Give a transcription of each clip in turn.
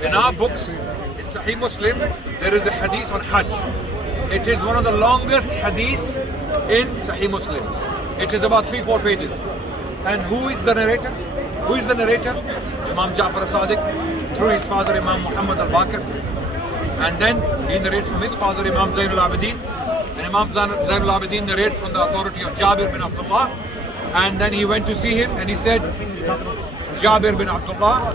In our books, in Sahih Muslim, there is a hadith on Hajj. It is one of the longest hadiths in Sahih Muslim. It is about 3-4 pages. And who is the narrator? Who is the narrator? Imam Ja'far as-Sadiq, through his father Imam Muhammad al-Baqir. And then he narrates from his father Imam Zainul Abidin. And Imam Zainul Abidin narrates from the authority of Jabir bin Abdullah. And then he went to see him and he said, Jabir bin Abdullah,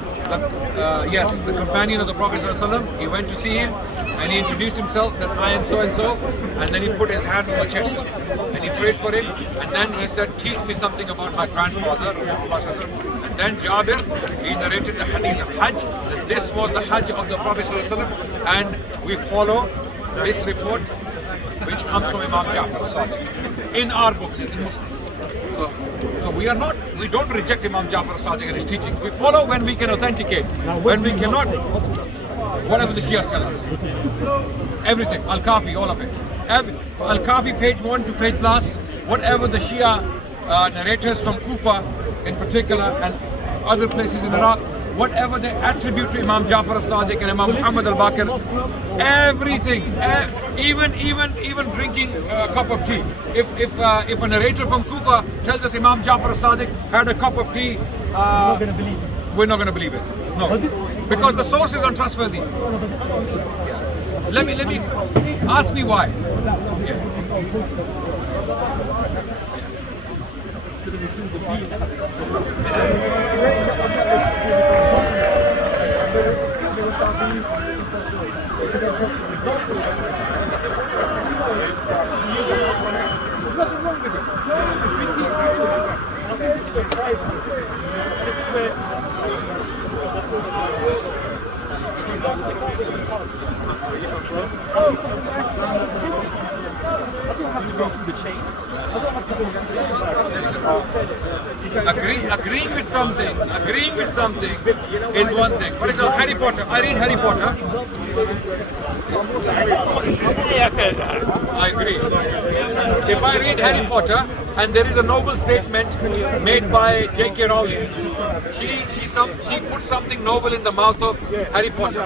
yes, the companion of the Prophet ﷺ, he went to see him and he introduced himself that I am so and so, and then he put his hand on the chest and he prayed for him, and then he said, teach me something about my grandfather. And then Jabir, he narrated the hadith of Hajj, that this was the Hajj of the Prophet ﷺ, and we follow this report which comes from Imam Ja'far as-Sadiq in our books, in Muslims. So we don't reject Imam Ja'far as-Sadiq and his teaching. We follow when we can authenticate. When we cannot, whatever the Shias tell us. Everything, Al-Kafi, all of it. Al-Kafi, page 1 to page last, whatever the Shia narrators from Kufa in particular and other places in Iraq, whatever they attribute to Imam Ja'far as-Sadiq and Imam Muhammad al-Baqir, everything, even drinking a cup of tea. If a narrator from Kufa tells us Imam Ja'far as-Sadiq had a cup of tea, we're not going to believe it. No, because the source is untrustworthy. Let me ask me why. Agreeing with something is one thing. For example, Harry Potter. I read Harry Potter. I agree. If I read Harry Potter and there is a noble statement made by J.K. Rowling, she put something noble in the mouth of Harry Potter.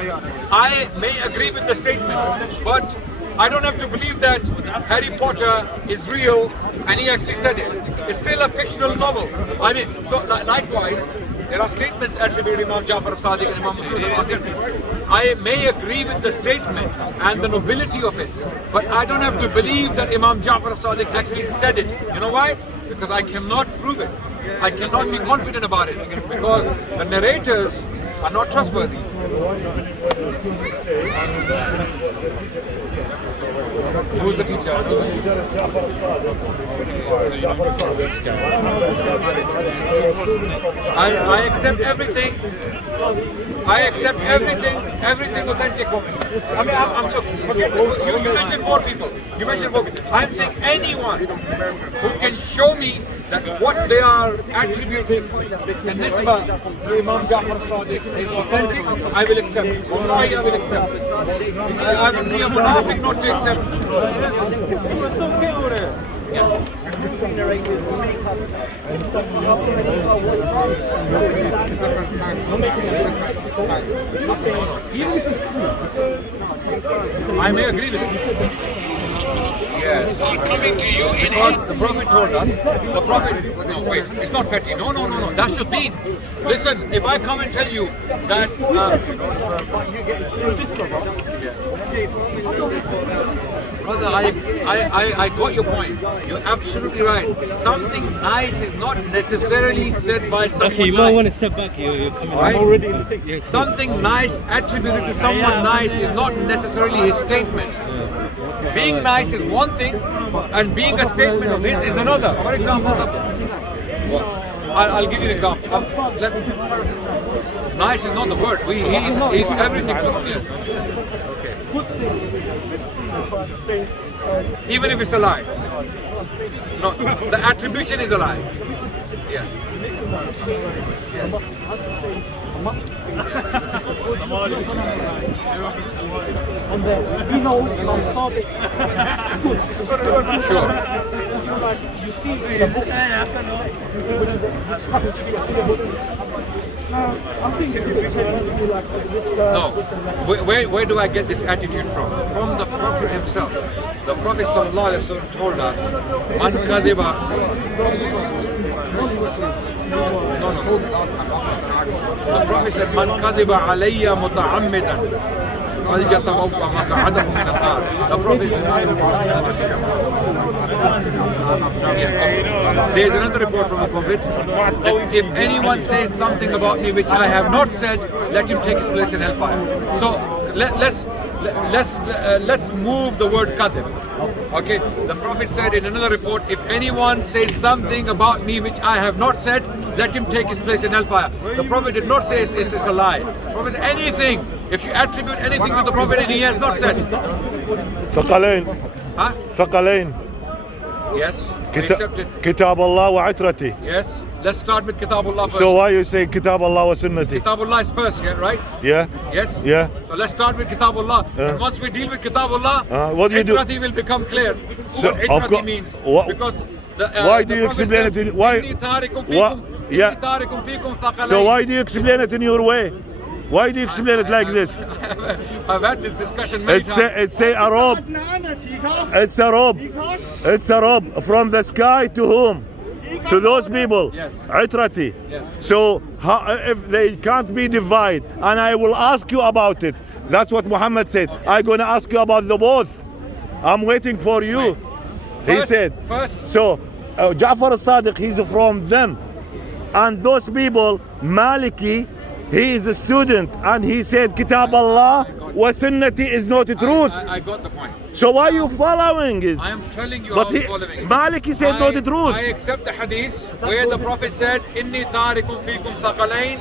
I may agree with the statement, but I don't have to believe that Harry Potter is real and he actually said it. It's still a fictional novel. I mean, so likewise, there are statements attributed to Imam Ja'far as-Sadiq and Imam Muhammad al-Baqir. I may agree with the statement and the nobility of it, but I don't have to believe that Imam Ja'far as-Sadiq actually said it. You know why? Because I cannot prove it. I cannot be confident about it because the narrators are not trustworthy. Who's the teacher? I accept everything. I accept everything authentic of it. I mean, forget you mentioned 4 people. You mentioned 4 people. I'm saying anyone who can show me that what they are attributing in this one to Imam Ja'far as-Sadiq is authentic, I will accept it. Wallahi, I will accept it. I would be a munafiq not to accept it. I may agree with it. Yes. Coming to you because the Prophet told us, no wait, it's not petty, no, that's your deen. Listen, if I come and tell you that, brother, I got your point, you're absolutely right. Something nice is not necessarily said by someone okay, you might want to step back, you're coming right? already in the picture. Something nice attributed to someone nice is not necessarily his statement. Being nice is one thing, and being a statement of his is another. For example, I'll give you an example. Nice is not the word. He's everything to him. Okay. Even if it's a lie. No, the attribution is a lie. Yeah. Somali. And you know, sure. You see the book, which happens to be a book. I think it's just to be like this. No. Where do I get this attitude from? From the Prophet himself. The Prophet ﷺ told us, Man kadhiba. No. The Prophet said, Man kadhiba alayya muta'ammidan. فَلْيَتَبَوَّأْ مَقْعَدَهُ مِنَ النَّارِ. The Prophet. There is another report from the Prophet that if anyone says something about me which I have not said, let him take his place in hellfire. So let's move the word kadhib. Okay, the Prophet said in another report, if anyone says something about me which I have not said, let him take his place in hellfire. The Prophet did not say it's a lie. The Prophet said anything. If you attribute anything to the Prophet and he has not said. ثقلين. Huh? ثقلين. Yes. I accept it. كتاب الله وعترتي. Yes. Let's start with Kitabullah first. So why you say كتاب الله وسنتي? Kitabullah is first, yeah, right? Yeah. Yes? Yeah. So let's start with Kitabullah. And once we deal with Kitabullah, what do you do? Itrati will become clear. So, What of Itrati course- means. what- Because why do the you Prophet explain said, it in- why- "Inni tarikum wha- fikum, yeah. inni tarikum fikum thaqalayn." So why do you explain it in your way? Why do you explain it like this? I've had this discussion many times. It's a robe. It's a robe. It's a robe from the sky to whom? To those people. Yes. عترتي. Yes. So if they can't be divided, and I will ask you about it. That's what Muhammad said. I'm going to ask you about the both. I'm waiting for you. He said. First. So Ja'far al-Sadiq, he's from them. And those people, Maliki, he is a student, and he said Kitab Allah wa Sunnati is not the truth. I got the point. So why are you following it? I am telling you But how I'm following it. Maliki said not the truth. I accept the hadith where the Prophet said, "Inni tarikum fikum thaqalayn,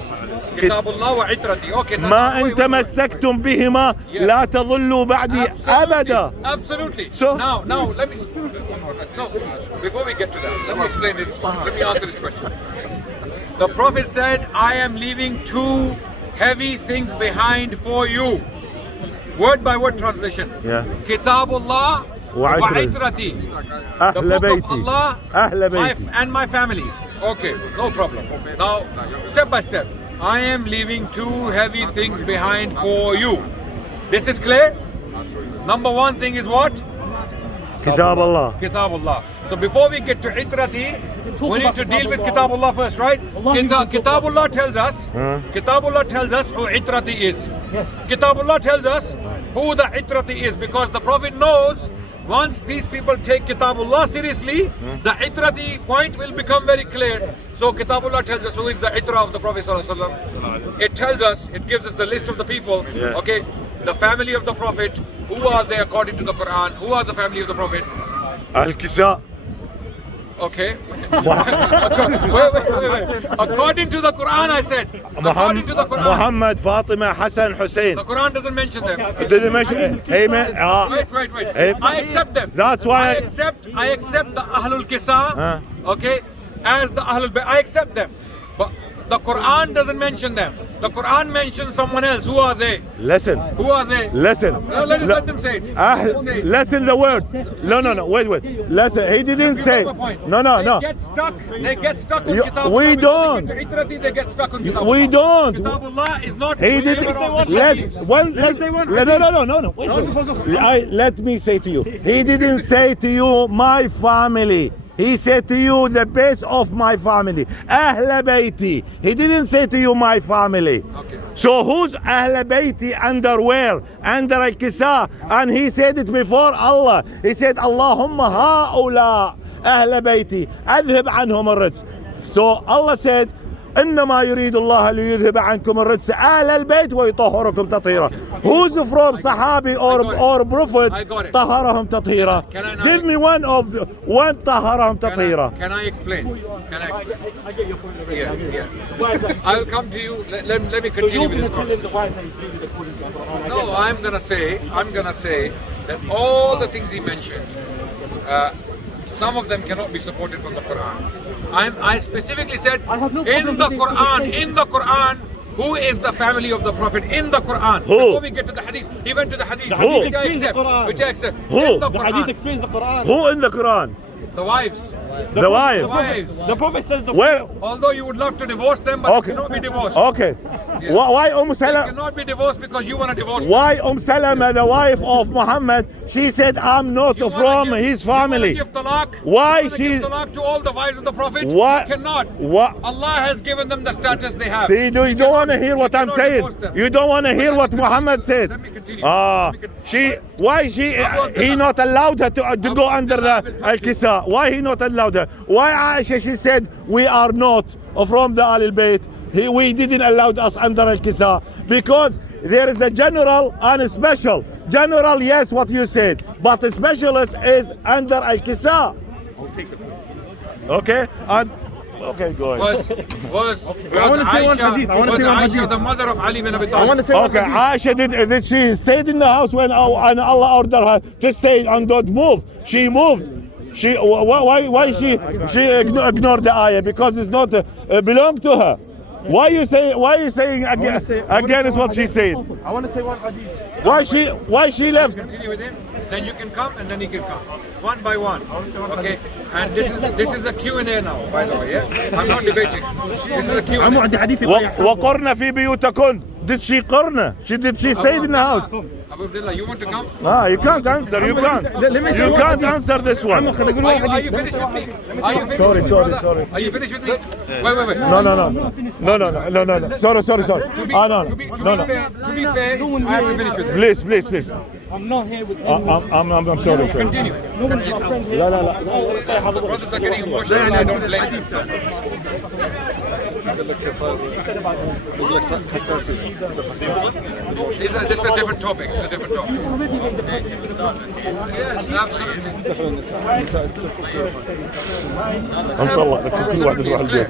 kitabullah wa itrati." Okay. ما إن تمسكتم بهما لا تضلوا بعدي أبدا. Absolutely. So- now let me. No, before we get to that, let me explain this. Let me answer this question. The Prophet said, "I am leaving two heavy things behind for you." Word by word translation. Yeah. Kitabullah wa itrati. The أهل book of بيتي Allah أهل بيتي. and my families. Okay, no problem. Now, step by step. I am leaving two heavy things behind for you. This is clear? Number one thing is what? كتاب الله. Kitabullah. So before we get to itrati, we need to deal with Kitabullah first, right? Kitabullah tells us, Kitabullah tells us who itrati is. Kitabullah tells us who the itrati is, because the Prophet knows once these people take Kitabullah seriously, the itrati point will become very clear. So Kitabullah tells us who is the itra of the Prophet ﷺ. It tells us, it gives us the list of the people, okay, the family of the Prophet, who are they according to the Quran, who are the family of the Prophet. الكساء. Okay. wait. According to the Quran, I said. According to the Quran. Muhammad, Fatima, Hassan, Hussein. The Quran doesn't mention them. Didn't mention. Hey man. Wait. I accept them. That's why I accept the Ahlul Kisa, okay, as the Ahlul Bayt. I accept them. But the Quran doesn't mention them. The Quran mentions someone else. Who are they? Listen. Who are they? Listen. No, let them say it. Let them say it. Listen the word. No. Wait. Listen. He didn't You say. got my point. No. They get stuck on Kitabullah. We When don't. they get to Itrati, they get stuck on Kitabullah. We don't. Kitabullah is not. He did. No. Wait. Let me say to you. He didn't say to you my family. He said to you the base of my family. أهل بيتي. He didn't say to you my family. Okay. So who's أهل بيتي under where? Under الكساء. And he said it before Allah. He said اللهم هؤلاء أهل بيتي أذهب عنهم الرجس. So Allah said إنما يريد الله ليذهب عنكم الرجس أهل البيت ويطهركم تطهيرا. Who's from Sahabi or Prophet طهرهم تطهيرا? Give me one طهرهم تطهيرا. Can I explain? I get your point. Yeah. Why is that? I will come to you. Let me So you're continue with going this to tell him conversation. that why is that he's leaving according to the Quran? No, I'm gonna say that all the things he mentioned, some of them cannot be supported from the Quran. I specifically said I have no in problem the Quran, who is the family of the Prophet in the Quran? Who? Before we get to the hadith, he went to the hadith, Who? which I accept. Who? In the The hadith Quran, explains the Quran. Who in the Quran? the wives. The wife. The wives. The Prophet says the Where? Although you would love to divorce them, but Okay. you cannot be divorced. Okay. Why You Salama? cannot be divorced because you want to divorce them. Why Salama, the wife of Muhammad, she said, I'm not You wanna from give- his you wanna family. give talaq? Why You wanna she- give talaq to all the wives of the Prophet? Why- You cannot. What? Allah has given them the status they have. See, you don't want to hear what I'm cannot saying. divorce them. You don't want to hear what Muhammad said. Let me continue. Ah, Let me continue. he not allowed her to go under the al-kisa. Why he not allowed her? Why Aisha, she said, we are not from the Ahl al-Bayt. We didn't allow us under al-kisa. Because there is a general and a special. General, yes, what you said. But the specialist is under al-kisa. I'll take the point. Okay? And okay, go ahead. Was I wanna say one hadith. I wanna was say one Aisha hadith. the mother of Ali bin Abi I Talib? want to say Okay, Aisha did she stayed in the house when and Allah ordered her to stay and don't move? She moved. She why she ignored the ayah because it's not belong to her. Why you saying against what she said? I want to say one hadith. Why she left? Continue with him. Then you can come and then he can come. One by one. Okay? And this is a Q&A now, by the way, yeah? I'm not debating. This is a Q&A. عمو عندي حديث يضيع. وقرنا في بيوتكن. Did she قرنا? Did she stayed in the house? Abu Abdullah, you want to come? You can't answer. You can't answer this one. Are you finished with me? Are you finished with me, brother? sorry. Are you finished with me? Wait. No. Sorry. To be fair, I have to finish with you. Please. I'm not here with I'm sorry. Continue. Brothers are getting emotional. I don't blame you. This is a different topic. It's a different topic. Yes, absolutely. انطلق كل واحد يروح البيت.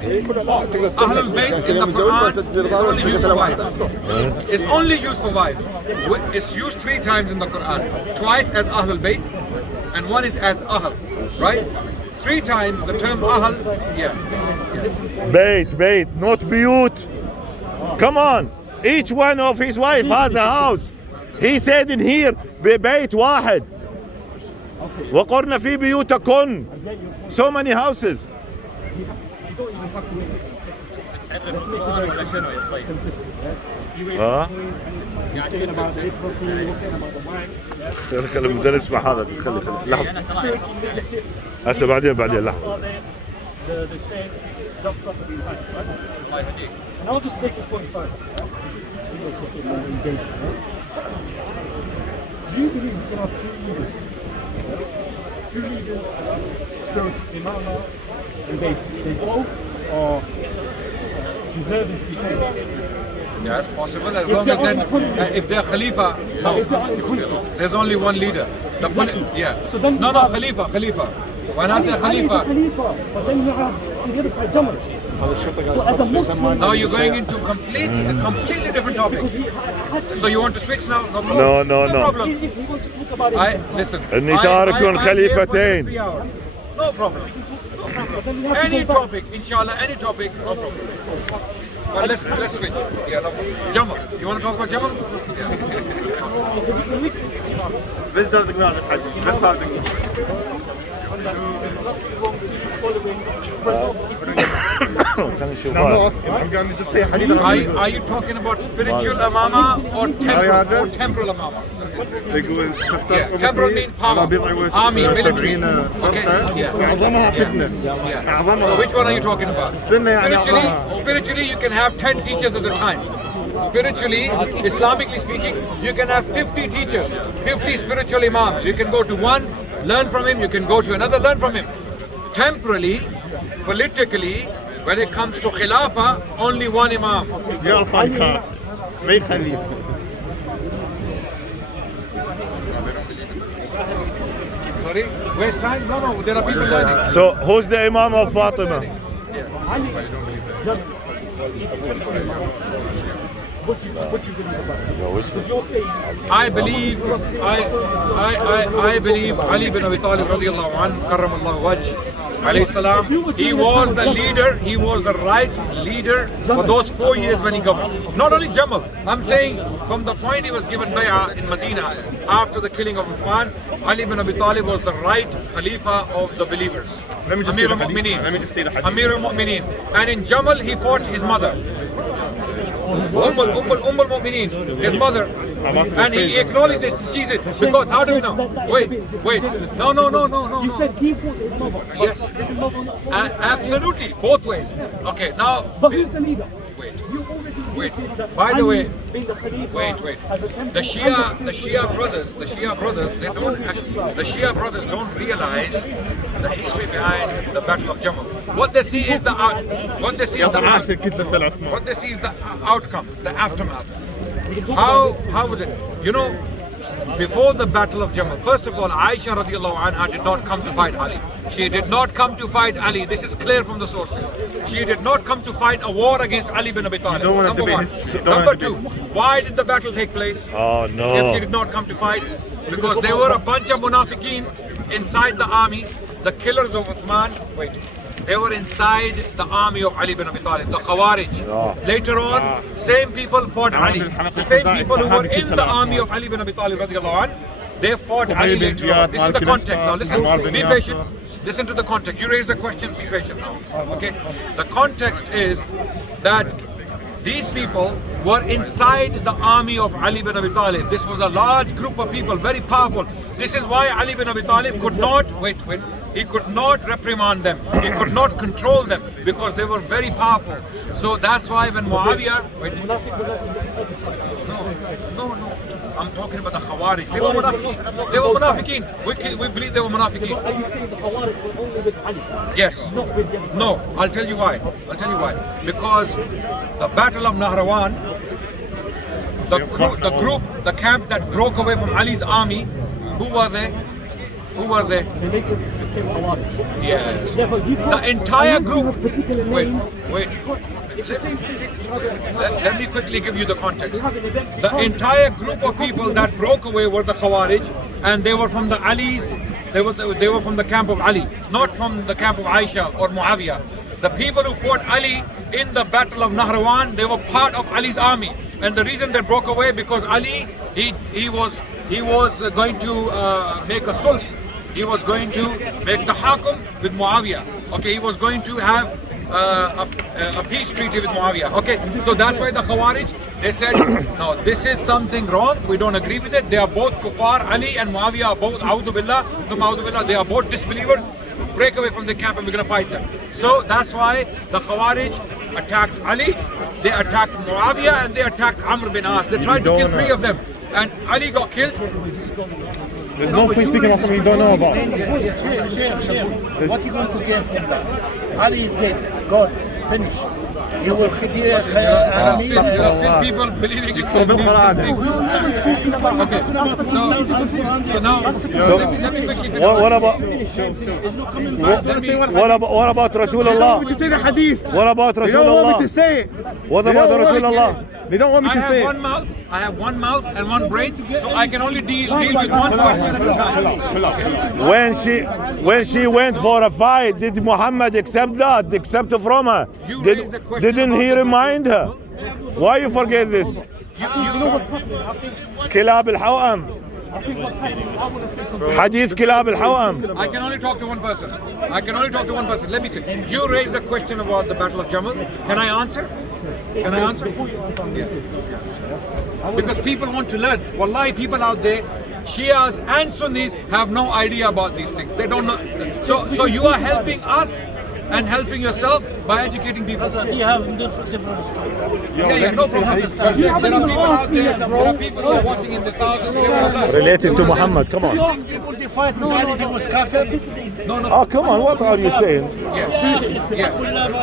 Ahl al-Bayt in the Quran is only used for wives. It's used 3 times in the Quran. Twice as Ahl al-Bayt and one is as Ahl, right? 3 times the term Ahl, بيت not بيوت. Come on. Each one of his wife has a house. He said in here ببيت واحد. وقرنا في بيوتكن. So many houses. خلي المدرس مع هذا خلي لحظة هسه بعدين لحظة. And I'll just take this point further. Do you believe you can have 2 leaders? 2 leaders, spiritual imama, and they both are deserving to be killed? Yeah, it's possible as long as then if they're Khalifa, no. There's only one leader. So then No, Khalifa. When I say Khalifa, but then you have on the other side Jamal. So as a Muslim, now you're going into a completely different topic. So you want to switch now? No problem. No. problem. if you want to talk about it, Listen. النتار يكون خليفتين. No problem. Any topic, inshallah, any topic, no problem. But let's switch. Yeah, no problem. Jamal. You want to talk about Jamal? بس دار دقيقة على الحج. بس دار دقيقة. I'm not asking. I'm going to just say hadith. Are you talking about spiritual amama or temporal amama? يقول تفترق temporal mean أمتي على بضع army, military. وسبعين فرقة Okay, yeah. أعظمها فتنة. So أعظمها. which one are you talking about? السنة يعني أعظمها. Spiritually, you can have 10 teachers at a time. Spiritually, Islamically speaking, you can have 50 teachers, 50 spiritual imams. You can go to one, learn from him. You can go to another, learn from him. Temporally, politically, when it comes to Khilafah, only one imam. يرفع الكاف ما يخليه. Sorry? Waste time? No, there are people learning. So who's the Imam of Fatima? I believe Ali bin Abi Talib radiallahu anhu, karramallahu wajh, alayhi salam, he was the leader, he was the right leader for those 4 years when he governed. Not only Jamal, I'm saying from the point he was given bay'ah in Medina after the killing of Uthman, Ali bin Abi Talib was the right Khalifa of the believers. Let me just Amir see the hadith. al-Mu'mineen. Let me just see the hadith. Amir al-Mu'mineen. And in Jamal, he fought his mother. Umm al-Mu'mineen, his mother. And he acknowledged this. She's it. Because how do we know? Wait. No. You said he fought his mother. Yes. Is his mother not? Absolutely, both ways. Okay, now. But who's the leader? Wait. You already Wait. admitted that By the Ali way, being the Khalifa wait. has attempted The Shia brothers, the Shia brothers don't realize the history behind the Battle of Jamal. What they see is the what they see is the عاشر كتلة العثمان. what they see is the outcome, the aftermath. How was it? You know, before the Battle of Jamal, first of all, Aisha radiallahu anha did not come to fight Ali. She did not come to fight Ali. This is clear from the sources. She did not come to fight a war against Ali bin Abi Talib. don't wanna Number debate one. history. Don't Number wanna two, debate why did the battle take place? Oh If no. he did not come to fight, because there were a bunch of munafiqeen inside the army, the killers of Uthman. Wait, they were inside the army of Ali bin Abi Talib, the Khawarij. Later on, same people fought Ali. The same people who were in the army of Ali bin Abi Talib radiallahu anh, they fought Ali later on. This is the context. Now listen, be patient. Listen to the context. You raised the question, be patient now. Okay? The context is that these people were inside the army of Ali bin Abi Talib. This was a large group of people, very powerful. This is why Ali bin Abi Talib could not, he could not reprimand them. He could not control them because they were very powerful. So that's why when Muawiyah, no. I'm talking about the Khawarij. They were munafiqeen. They were munafiqeen. We believe they were munafiqeen. Are you saying the Khawarij were only with Ali? Yes. Not with the other? No, I'll tell you why. Because the Battle of Nahrawan, the camp that broke away from Ali's army, who were they? They make it the same Khawarij. Yes. Yeah, but you can't- The entire are you using a group. particular name? Wait. It's the same thing. Let me quickly give you the context. You have an event. The entire group of people that broke away were the Khawarij, and they were from the Alis. They were from the camp of Ali, not from the camp of Aisha or Muawiyah. The people who fought Ali in the Battle of Nahrawan, they were part of Ali's army, and the reason they broke away because Ali, he was going to make a sulh. He was going to make the hakum with Muawiyah. Okay, he was going to have a peace treaty with Muawiyah. Okay, so that's why the Khawarij, they said, no, this is something wrong. We don't agree with it. They are both kuffar. Ali and Muawiyah are both, a'udhu billah, they are both disbelievers. Break away from the camp and we're going to fight them. So that's why the Khawarij attacked Ali, they attacked Muawiyah, and they attacked Amr bin As. They tried to kill 3 of them. And Ali got killed. There's no point speaking about something you don't know about. What are you going to gain from that? Ali is dead. God, finish. He will be a There are still people believing in these things. Okay, so now, let me quickly finish. What about Rasulullah? To say the hadith. What about They don't want me Rasulullah? to say it. What about Rasulullah? They don't want me I to say have it. one mouth and one brain, so I can only deal with one question at a time. When she went for a fight, did Muhammad accept that? Accept from her? You raised the question Didn't he about- remind her? Why you forget this? كلاب الحوأم. حديث كلاب الحوأم. I can only talk to one person. Let me say, you raised a question about the Battle of Jamal. Can I answer? Yeah. Because people want to learn. Wallahi, people out there, Shias and Sunnis have no idea about these things. They don't know. So you are helping us and helping yourself by educating people. You have different story. Yeah, no problem. There are people out there, people who are watching in the thousands. They will learn. Related to Muhammad, come on. People they fight with Ali, they was kafir. Oh, come on, what are you saying? Yeah.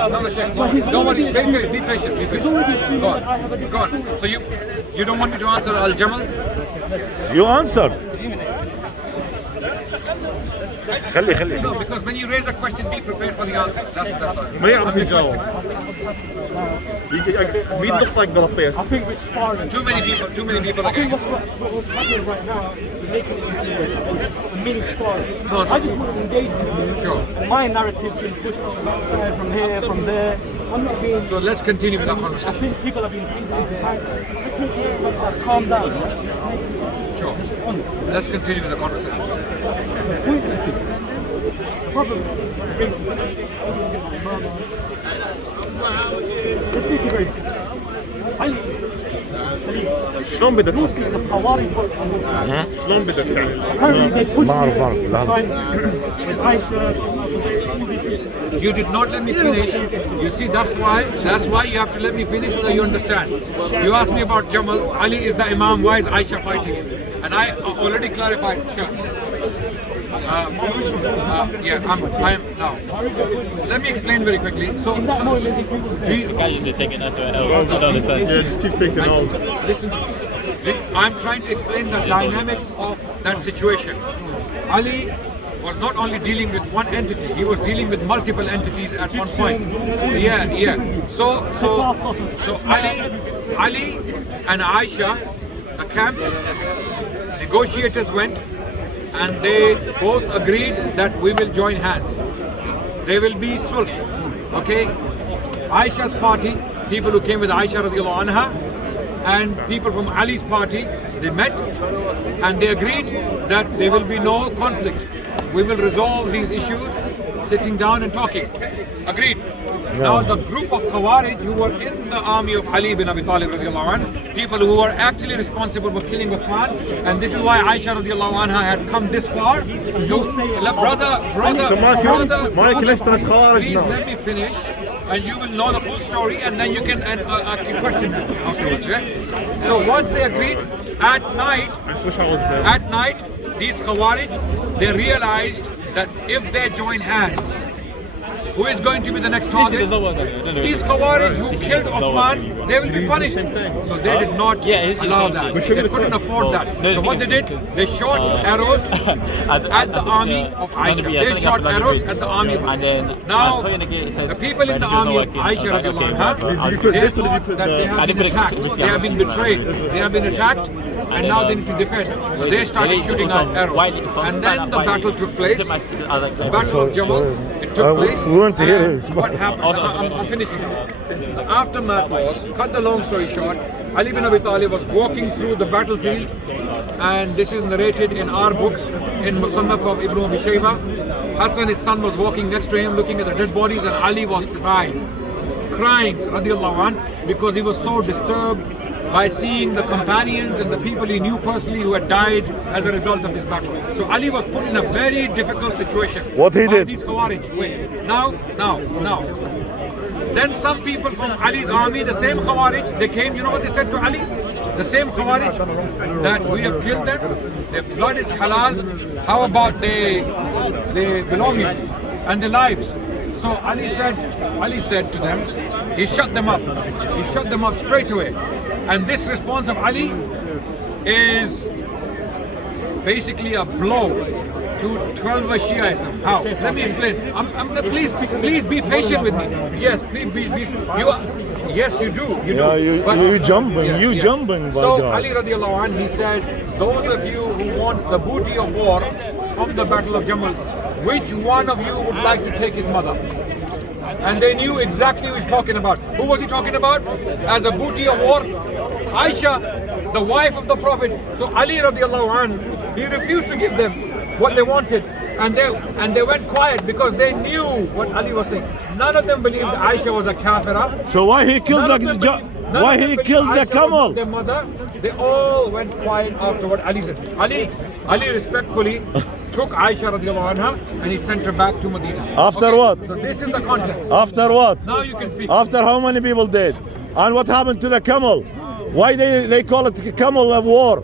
No, Sheikh. Don't worry. Be patient. Go on. So you don't want me to answer Al Jamal? You answer. خلي No, because when you raise a question, be prepared for the answer. That's all. ما يعرف يجاوب. مين ضغطك بلطيس؟ I think we're sparring. Too many people I again. think what's happening right now is making it a mini sparring. No. I just want to engage with you. Sure. My narrative's been pushed from here, from there. I'm not being. So let's continue with our I conversation. think people have been thinking this time. Let's make it calm down. Let's make it Sure. Let's continue with the conversation. The problem is let's make it very simple. علي شلون بدك تصل؟ الخوارج شلون بدك تعمل؟ apparently they pushed بعرف with لحظة. Aisha. You did not let me finish. You see, that's why you have to let me finish so that you understand. You asked me about Jamal. Ali is the Imam. Why is Aisha fighting him? And I already clarified. Sure. Yeah, I am now. Let me explain very quickly. So do you, Guys just taking that to an L. I don't understand. Yeah, just keep taking L's. listen, I'm trying to explain the dynamics of that situation. Ali was not only dealing with one entity, he was dealing with multiple entities at one point. Yeah. So Ali and Aisha, the camps, negotiators went and they both agreed that we will join hands. There will be sulh. Okay? Aisha's party, people who came with Aisha radiallahu anha, and people from Ali's party, they met and they agreed that there will be no conflict. We will resolve these issues sitting down and talking. Agreed. Now the group of Khawarij who were in the army of Ali bin Abi Talib radiallahu anhu, people who were actually responsible for killing Uthman, and this is why Aisha radiallahu anha had come this far to brother, please let me finish and you will know the full story and then you can ask a question afterwards. Yeah? So once they agreed, at night, these Khawarij, they realized that if they join hands, who is going to be the next target? These Khawarij who killed Uthman, they will be punished. So they did not allow that. They couldn't afford that. So what they did, they shot arrows at the army of Aisha. They shot arrows at the army of Aisha. Now, the people in the army of Aisha, they thought that they have been attacked. They have been betrayed. They have been attacked. And now they need to defend. So they started shooting out arrows. And then the battle took place. The Battle of Jamal, it took place. want to hear this. What happened? I'm finishing now. The aftermath was, cut the long story short, Ali bin Abi Talib was walking through the battlefield, and this is narrated in our books, in Musannaf of Ibn Abi Shayba. Hassan, his son, was walking next to him looking at the dead bodies, and Ali was crying radiallahu anh, because he was so disturbed by seeing the companions and the people he knew personally who had died as a result of this battle. So Ali was put in a very difficult situation. What he did? These Khawarij. Wait. Now. Then some people from Ali's army, the same Khawarij, they came, you know what they said to Ali? The same Khawarij, that we have killed them, their blood is halal, how about their belongings and their lives? So Ali said to them, he shut them up. He shut them up straight away. And this response of Ali is basically a blow to 12 Shiaism. How? Let me explain. Please be patient with me. Yes, please. Yes, you do. You do. You jumping. So Ali radiallahu anh, he said, those of you who want the booty of war from the Battle of Jamal, which one of you would like to take his mother? And they knew exactly who he's talking about. Who was he talking about? As a booty of war? Aisha, the wife of the Prophet. So Ali radiallahu anh, he refused to give them what they wanted. And they went quiet because they knew what Ali was saying. None of them believed that Aisha was a kafira. So why he killed the camel? Their mother. They all went quiet after what Ali said. Ali respectfully took Aisha radiallahu anha and he sent her back to Medina. After what? So this is the context. After what? Now you can speak. After how many people dead? And what happened to the camel? Why they call it camel of war?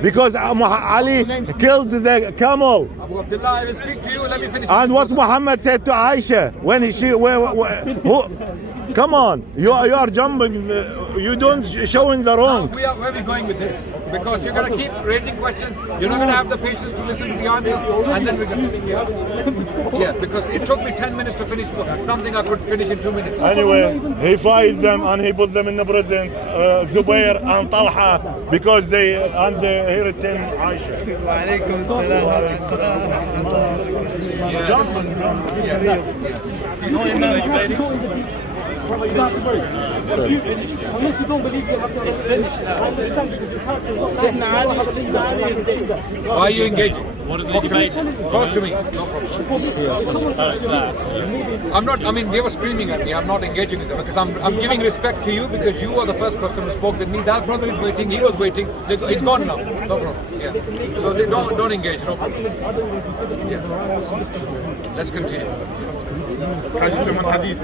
Because Ali killed the camel. Abu Abdullah, I will speak to you. Let me finish. And what Muhammad said to Aisha when come on, you are jumping. You don't showing the wrong. Where are we going with this? Because you're going to keep raising questions. You're not going to have the patience to listen to the answers, and then we're going to. Yeah, because it took me 10 minutes to finish something I could finish in 2 minutes. Anyway, he fired them and he put them in the prison, Zubair and Talha, because they inherited Aisha. It's not free. Unless you don't believe you have to. It's finished now. I understand because you can't just. Sayyidina Ali is dead. Why are you engaging? What are they debating? Talk to me. No problem. Oh, it's that. I'm not. I mean, they were screaming at me. I'm not engaging with them because I'm giving respect to you because you are the first person who spoke with me. That brother is waiting. He was waiting. It's gone now. No problem. Yeah. So they don't engage. No problem. Yeah. Let's continue. حديث من حديث